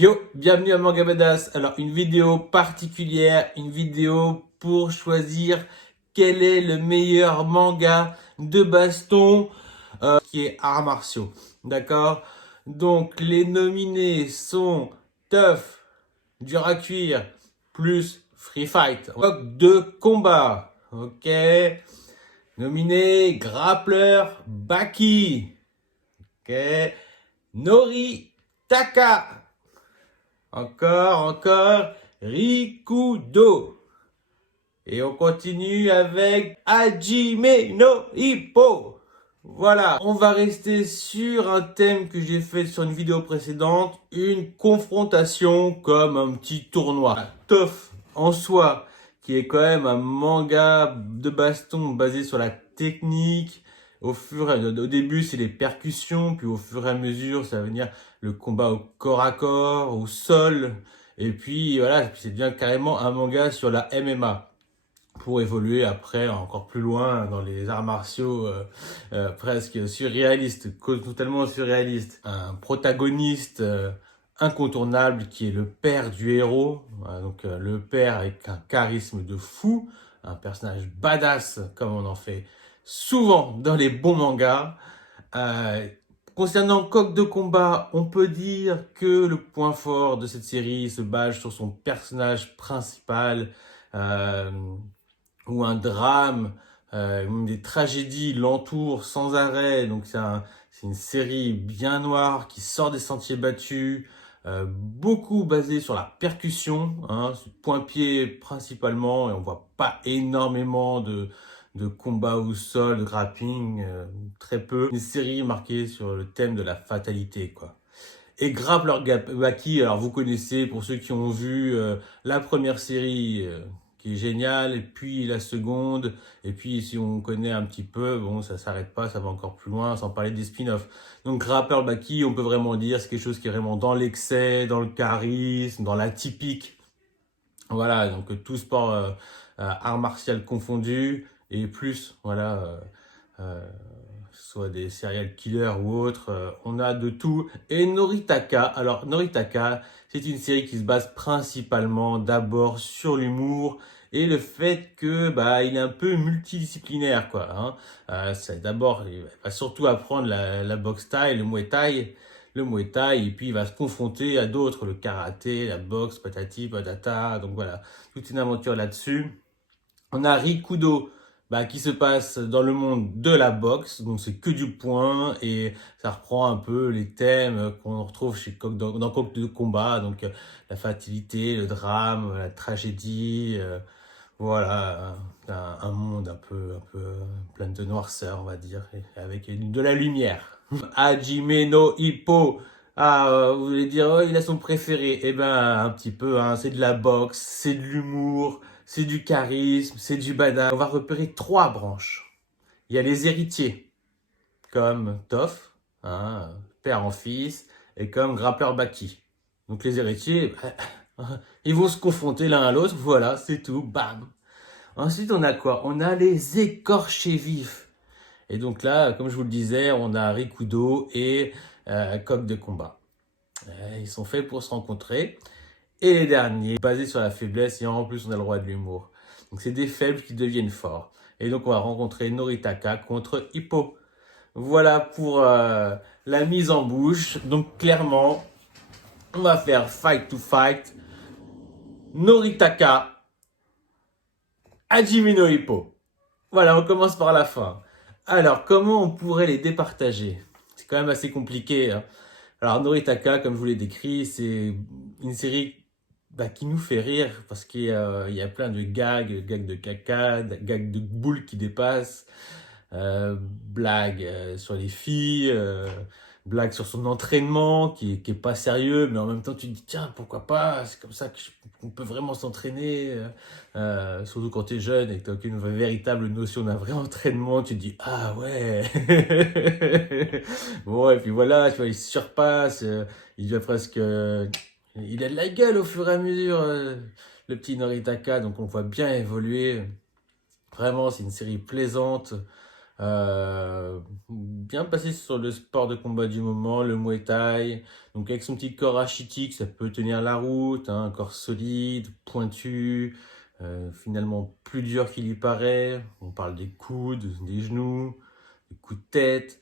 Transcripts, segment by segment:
Yo, bienvenue à Manga Badass. Alors, une vidéo particulière, une vidéo pour choisir quel est le meilleur manga de baston qui est arts martiaux. D'accord? Donc, les nominés sont Tough, dur à cuire, plus Free Fight. Bloc de combat. Ok? Nominé Grappleur Baki. Ok? Nori Taka. Encore, Rikudo. Et on continue avec Hajime no Ippo. Voilà, on va rester sur un thème que j'ai fait sur une vidéo précédente, une confrontation comme un petit tournoi. Tough en soi, qui est quand même un manga de baston basé sur la technique. Au début, c'est les percussions, puis au fur et à mesure, ça va venir le combat au corps à corps, au sol. Et puis voilà, c'est bien carrément un manga sur la MMA pour évoluer après encore plus loin dans les arts martiaux presque surréalistes, totalement surréalistes. Un protagoniste incontournable qui est le père du héros, le père avec un charisme de fou, un personnage badass comme on en fait souvent dans les bons mangas. Concernant Coq de combat, on peut dire que le point fort de cette série se base sur son personnage principal, où un drame, des tragédies l'entourent sans arrêt. Donc c'est une série bien noire qui sort des sentiers battus, beaucoup basée sur la percussion, sur point-pied principalement, et on voit pas énormément de combats au sol, de grappling, très peu. Une série marquée sur le thème de la fatalité, quoi. Et Grappler Baki, alors vous connaissez, pour ceux qui ont vu la première série, qui est géniale, et puis la seconde, et puis si on connaît un petit peu, bon, ça s'arrête pas, ça va encore plus loin, sans parler des spin-offs. Donc Grappler Baki, on peut vraiment dire, c'est quelque chose qui est vraiment dans l'excès, dans le charisme, dans l'atypique. Voilà, donc tout sport, art martial confondu, et plus, voilà, soit des serial killers ou autres, on a de tout. Et Noritaka, alors Noritaka, c'est une série qui se base principalement d'abord sur l'humour et le fait que il est un peu multidisciplinaire, quoi. C'est d'abord, il va surtout apprendre la boxe thaï, le muay thai, et puis il va se confronter à d'autres, le karaté, la boxe, patati patata. Donc voilà, toute une aventure là-dessus. On a Rikudo, qui se passe dans le monde de la boxe, donc c'est que du poing, et ça reprend un peu les thèmes qu'on retrouve dans Coq de combat, donc la fatalité, le drame, la tragédie, voilà, un monde un peu plein de noirceur, on va dire, et avec de la lumière. Hajime no Ippo. Vous voulez dire, oh, il a son préféré. Eh ben, un petit peu, c'est de la boxe, c'est de l'humour, c'est du charisme, c'est du badass. On va repérer 3 branches. Il y a les héritiers, comme Toph, père en fils, et comme Grappleur Baki. Donc les héritiers, ils vont se confronter l'un à l'autre, voilà, c'est tout, bam. Ensuite, on a quoi? On a les écorchés vifs. Et donc là, comme je vous le disais, on a Rikudo et Coq de combat. Ils sont faits pour se rencontrer. Et les derniers, basés sur la faiblesse, et en plus on a le roi de l'humour. Donc c'est des faibles qui deviennent forts. Et donc on va rencontrer Noritaka contre Hippo. Voilà pour la mise en bouche. Donc clairement, on va faire fight to fight. Noritaka, Hajime no Hippo. Voilà, on commence par la fin. Alors, comment on pourrait les départager? C'est quand même assez compliqué. Alors, Noritaka, comme je vous l'ai décrit, c'est une série qui nous fait rire parce qu'il y a plein de gags de caca, gags de boules qui dépassent, blagues sur les filles, blagues sur son entraînement qui est pas sérieux, mais en même temps tu te dis tiens pourquoi pas, c'est comme ça qu'on peut vraiment s'entraîner, surtout quand tu es jeune et que tu n'as aucune véritable notion d'un vrai entraînement, tu te dis ah ouais. Bon, et puis voilà, tu vois, il se surpasse, il devient presque, il a de la gueule au fur et à mesure, le petit Noritaka, donc on voit bien évoluer. Vraiment, c'est une série plaisante. Bien passé sur le sport de combat du moment, le Muay Thai. Donc avec son petit corps rachitique, ça peut tenir la route, hein, un corps solide, pointu, finalement plus dur qu'il y paraît. On parle des coudes, des genoux, des coups de tête.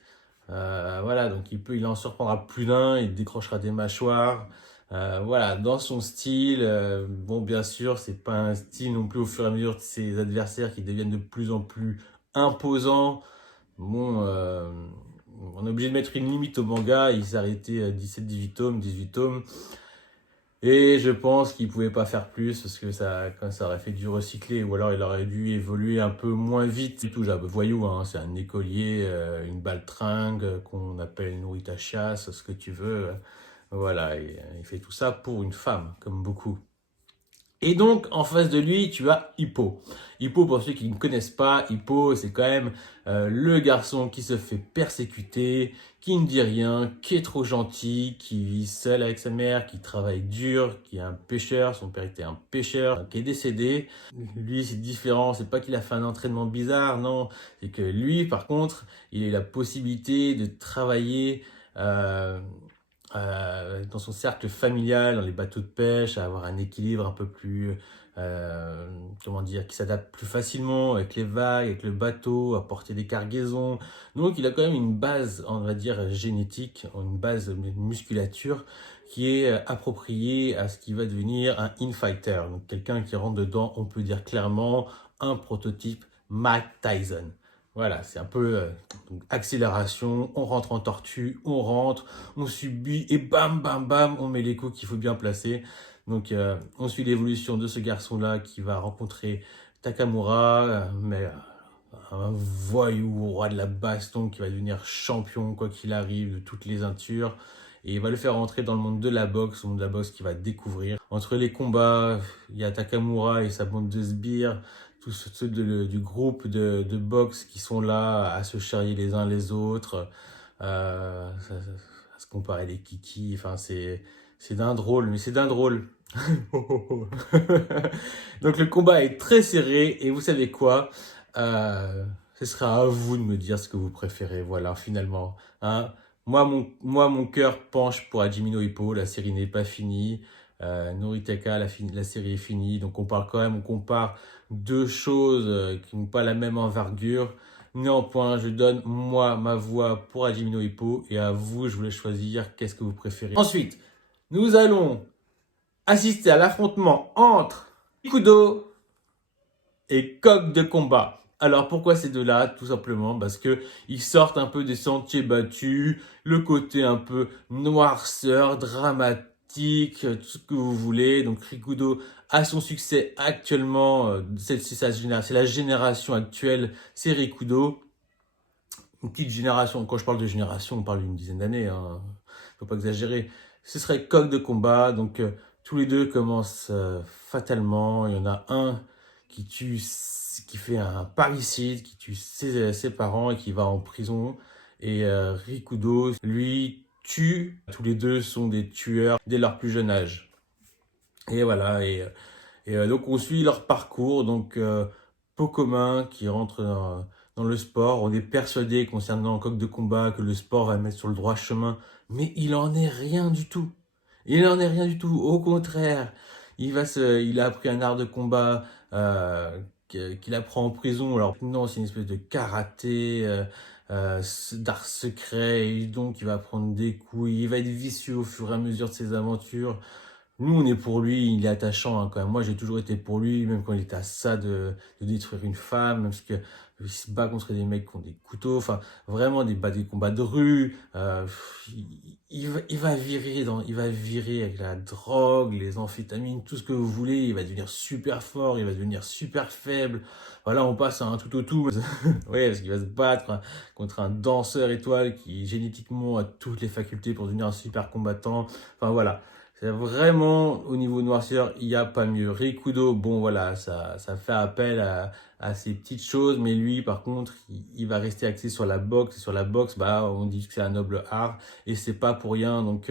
Voilà, donc il en surprendra plus d'un, il décrochera des mâchoires. Voilà, dans son style, bon, bien sûr, c'est pas un style non plus au fur et à mesure de ses adversaires qui deviennent de plus en plus imposants. Bon, on est obligé de mettre une limite au manga, il s'est arrêté à 17-18 tomes, 18 tomes. Et je pense qu'il pouvait pas faire plus parce que ça aurait fait du recyclé ou alors il aurait dû évoluer un peu moins vite. Du tout, j'ai un peu voyou, hein, c'est un écolier, une baltringue qu'on appelle Norita chasse, ce que tu veux. Voilà, il fait tout ça pour une femme, comme beaucoup. Et donc, en face de lui, tu as Hippo. Hippo, pour ceux qui ne connaissent pas, Hippo, c'est quand même le garçon qui se fait persécuter, qui ne dit rien, qui est trop gentil, qui vit seul avec sa mère, qui travaille dur, qui est un pêcheur, son père était un pêcheur, qui est décédé. Lui, c'est différent, c'est pas qu'il a fait un entraînement bizarre, non, c'est que lui, par contre, il a eu la possibilité de travailler dans son cercle familial, dans les bateaux de pêche, à avoir un équilibre un peu plus, comment dire, qui s'adapte plus facilement avec les vagues, avec le bateau, à porter des cargaisons. Donc il a quand même une base, on va dire, génétique, une base de musculature qui est appropriée à ce qui va devenir un infighter. Donc quelqu'un qui rentre dedans, on peut dire clairement, un prototype Mike Tyson. Voilà, c'est un peu donc, accélération, on rentre en tortue, on rentre, on subit et bam, bam, bam, on met les coups qu'il faut bien placer. Donc, on suit l'évolution de ce garçon-là qui va rencontrer Takamura, un voyou au roi de la baston qui va devenir champion, quoi qu'il arrive, de toutes les ceintures. Et il va le faire rentrer dans le monde de la boxe, le monde de la boxe qu'il va découvrir. Entre les combats, il y a Takamura et sa bande de sbires, tous ceux du groupe de boxe qui sont là à se charrier les uns les autres, à se comparer les kikis. Enfin, c'est d'un drôle, mais c'est d'un drôle. Donc le combat est très serré et vous savez quoi? Ce sera à vous de me dire ce que vous préférez. Voilà, finalement. Hein. Mon cœur penche pour Hajime no Ippo. La série n'est pas finie. Noritaka, la série est finie. Donc on compare deux choses qui n'ont pas la même envergure. Néanmoins, je donne moi ma voix pour Hajime no Ippo et à vous, je voulais choisir qu'est-ce que vous préférez. Ensuite, nous allons assister à l'affrontement entre Ikudo et Coq de combat. Alors pourquoi ces deux-là? Tout simplement parce que ils sortent un peu des sentiers battus, le côté un peu noirceur, dramatique, tout ce que vous voulez. Donc Rikudo a son succès actuellement, c'est la génération actuelle, c'est Rikudo. Une petite génération, quand je parle de génération, on parle d'une dizaine d'années, hein. Faut pas exagérer. Ce serait Coq de combat, donc tous les deux commencent fatalement. Il y en a un qui fait un parricide, qui tue ses parents et qui va en prison. Et Rikudo, lui, tue. Tous les deux sont des tueurs dès leur plus jeune âge. Et voilà, donc on suit leur parcours, donc pot commun qui rentre dans le sport. On est persuadé concernant Coq de combat que le sport va le mettre sur le droit chemin, mais il en est rien du tout. Il n'en est rien du tout. Au contraire, il a appris un art de combat qu'il apprend en prison. Alors non, c'est une espèce de karaté, d'art secret. Et donc il va prendre des coups. Il va être vicieux au fur et à mesure de ses aventures. Nous, on est pour lui, il est attachant hein, quand même. Moi, j'ai toujours été pour lui, même quand il était à ça de détruire une femme, parce que il se bat contre des mecs qui ont des couteaux, enfin, vraiment des combats de rue. Il va virer avec la drogue, les amphétamines, tout ce que vous voulez. Il va devenir super fort, il va devenir super faible. Voilà, on passe à un tout au tout. Oui, parce qu'il va se battre contre un danseur étoile qui génétiquement a toutes les facultés pour devenir un super combattant. Enfin voilà. C'est vraiment, au niveau noirceur, il n'y a pas mieux. Rikudo, bon voilà, ça fait appel à ces petites choses, mais lui, par contre, il va rester axé sur la boxe. Et sur la boxe, bah, on dit que c'est un noble art, et c'est pas pour rien. Donc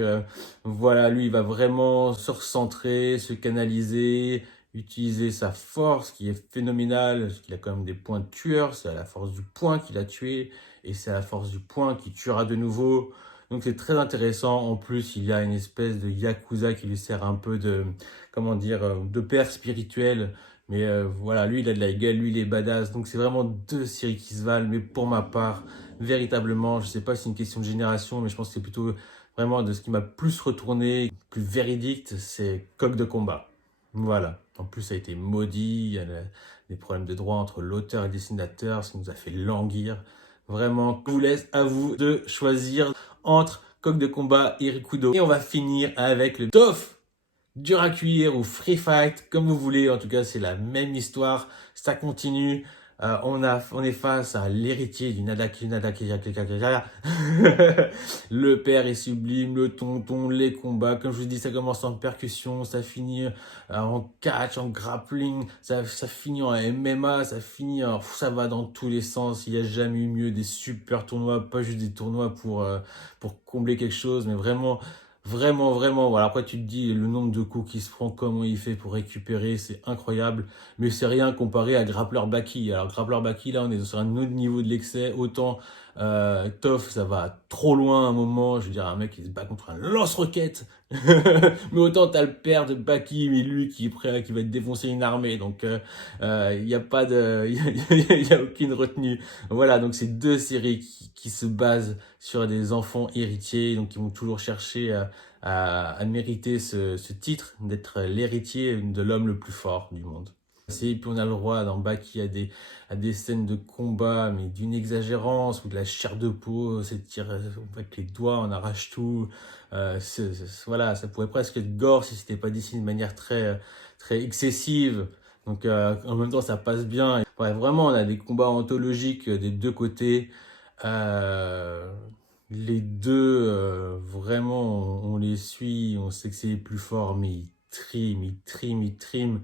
voilà, lui, il va vraiment se recentrer, se canaliser, utiliser sa force qui est phénoménale, parce qu'il a quand même des points de tueur, c'est à la force du poing qu'il a tué, et c'est à la force du poing qu'il tuera de nouveau. Donc c'est très intéressant. En plus, il y a une espèce de yakuza qui lui sert un peu de, comment dire, de père spirituel. Mais voilà, lui, il a de la gueule, lui, il est badass. Donc c'est vraiment deux séries qui se valent. Mais pour ma part, véritablement, je sais pas si c'est une question de génération, mais je pense que c'est plutôt vraiment de ce qui m'a plus retourné, plus véridique, c'est Coq de combat. Voilà. En plus, ça a été maudit. Il y a des problèmes de droit entre l'auteur et le dessinateur, ce qui nous a fait languir. Vraiment, je vous laisse à vous de choisir entre Coq de combat et Rikudo. Et on va finir avec le TOF, dur à cuire ou free fight, comme vous voulez. En tout cas, c'est la même histoire. Ça continue. On est face à l'héritier du Nadaki. Le père est sublime, le tonton, les combats. Comme je vous dis, ça commence en percussion, ça finit en catch, en grappling, ça finit en MMA, ça va dans tous les sens. Il n'y a jamais eu mieux, des super tournois, pas juste des tournois pour combler quelque chose, mais vraiment, vraiment, vraiment. Voilà. Après, tu te dis le nombre de coups qu'il se prend, comment il fait pour récupérer, c'est incroyable. Mais c'est rien comparé à Grappler Baki. Alors, Grappler Baki, là, on est sur un autre niveau de l'excès. Autant Toff, ça va trop loin à un moment. Je veux dire, un mec qui se bat contre un lance-roquette. Mais autant t'as le père de Baki, mais lui qui est prêt, qui va te défoncer une armée. Donc, il n'y a pas de, il y a aucune retenue. Voilà, donc c'est deux séries qui se basent sur des enfants héritiers, donc qui vont toujours chercher à mériter ce titre d'être l'héritier de l'homme le plus fort du monde. Et puis on a le droit dans Baki à des scènes de combat, mais d'une exagérance, ou de la chair de peau, c'est tir avec les doigts, on arrache tout. Voilà, ça pourrait presque être gore si c'était pas dessiné de manière très excessive. Donc en même temps, ça passe bien. Ouais, vraiment, on a des combats anthologiques des deux côtés. Euh, les deux, vraiment, on les suit, on sait que c'est les plus forts, mais ils triment.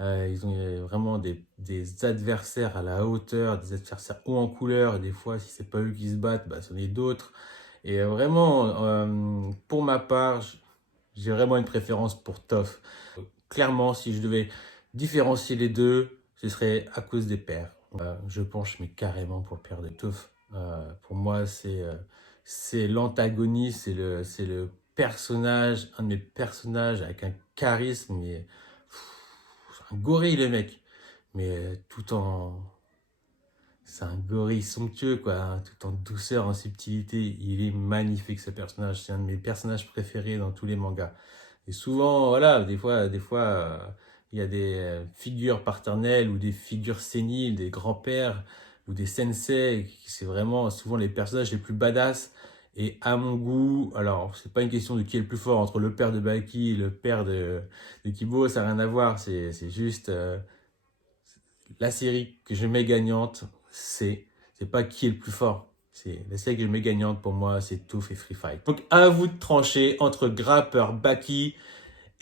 Ils ont vraiment des adversaires à la hauteur, des adversaires haut en couleur. Et des fois, si c'est pas eux qui se battent, bah, c'en est d'autres. Et vraiment, pour ma part, j'ai vraiment une préférence pour Toph. Clairement, si je devais différencier les deux, ce serait à cause des pères. Je penche mais carrément pour le père de Toph. Pour moi, c'est l'antagoniste, c'est le personnage, un de mes personnages avec un charisme. C'est un gorille le mec, mais tout en... C'est un gorille somptueux, quoi, hein, tout en douceur, en subtilité. Il est magnifique, ce personnage. C'est un de mes personnages préférés dans tous les mangas. Et souvent, voilà, des fois, il y a des figures paternelles ou des figures séniles, des grands-pères ou des sensei. C'est vraiment souvent les personnages les plus badass. Et à mon goût, alors, c'est pas une question de qui est le plus fort entre le père de Baki et le père de Kibo, ça n'a rien à voir. C'est juste la série que je mets gagnante, c'est pas qui est le plus fort. C'est la série que je mets gagnante pour moi, c'est Tooth et Free Fight. Donc à vous de trancher entre Grapper, Baki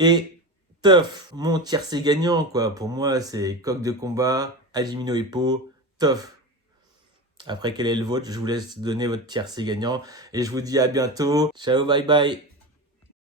et Tough. Mon tiercé gagnant, quoi. Pour moi, c'est Coq de combat, Hajime no Ippo, Tough. Après, quel est le vôtre? Je vous laisse donner votre tiercé gagnant. Et je vous dis à bientôt. Ciao, bye bye.